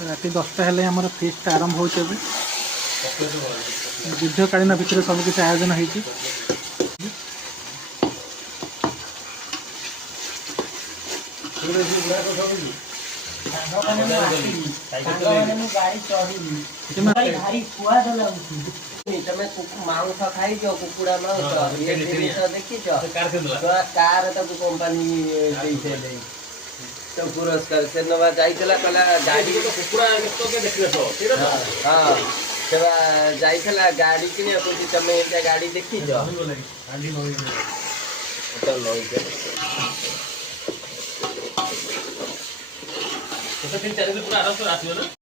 राति 10टा हेले आमर फिस्ट आरंभ हो युद्धकालीन भितर सब किसी आयोजन होती तमे मांस खाई कुकुड़ा मांस ये जिनिस देखिछ कार तक कंपनी तो पुरस्कार से नवा जाइतला कला गाड़ी कुकुड़ा तो के देखले तो हां सेवा जाइतला गाड़ी किने कोची तमे एटा गाड़ी देखिछ गाड़ी नई तो नई के तो 3-4 दिन पूरा आराम से आथियो ना